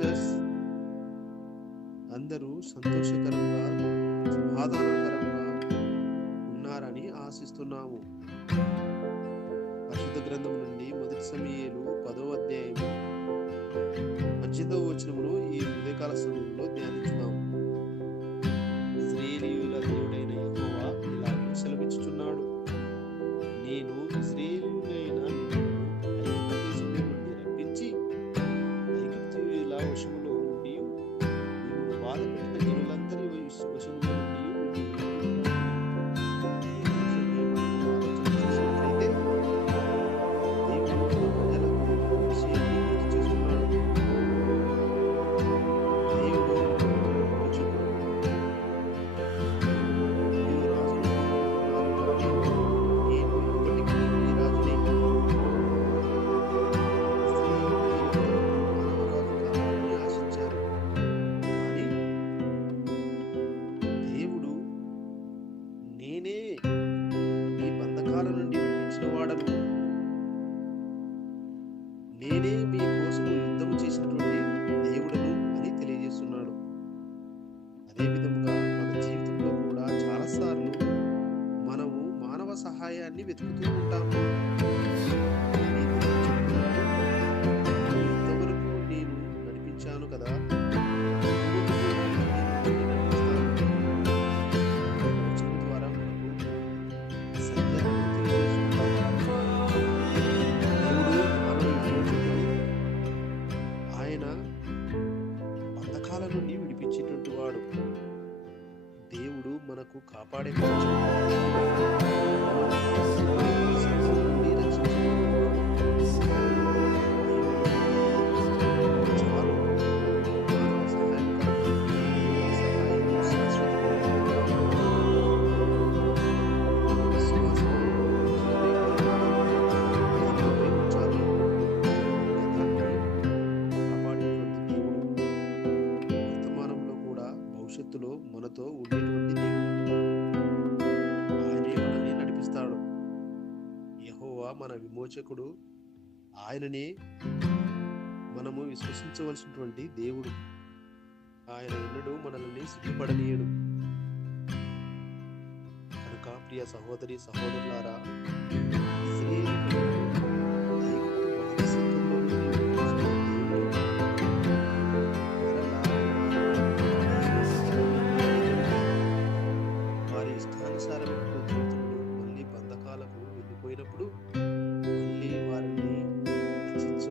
Sisters అందరూ సంతోషకరంగా, సమాధానకరంగా ఉన్నారని ఆశిస్తున్నాము. పరిశుద్ధ గ్రంథం నుండి మొదటి సమూయేలు 10వ అధ్యాయము 18వ వచనమును ఈ ఉదయకాల సమయంలో ధ్యానించుదాము. ఇశ్రాయేలీయుల దేవుడైన యెహోవా ఇలాగ సెలవిచ్చుచున్నాడు, నేను ఇశ్రాయేలీయులైన నిన్ను ఐగుప్తు దేశంలో నుండి రప్పించి ఐగుప్తీయుల వశములో నుండి మిమ్మును బాధపెట్టిన జనులందరి వశములో నుండి నేనే మీ బంధకాల నుండి విడిపించిన వాడను, నేనే మీ కోసం యుద్ధము చేసినటువంటి దేవుడను అని తెలియజేస్తున్నాడు. అదే విధముగా మన జీవితంలో కూడా చాలాసార్లు మనము మానవ సహాయాన్ని వెతుకుతూ ఉంటాము. ఇంతవరకు నేను నడిపించాను కదా, బంధకాల నుండి విడిపించేటువంటి వాడు దేవుడు. మనకు కాపాడే భవిష్యత్తులో మనతో ఉండేటువంటి దేవుడు. ఆయనే మనల్ని నడిపిస్తాడు. యెహోవా మన విమోచకుడు. ఆయననే మనము విశ్వసించవలసినటువంటి దేవుడు. ఆయన ఎన్నడూ మనల్ని సిగ్గుపడనీయడు. కనుక ప్రియ సహోదరి సహోదరులారా,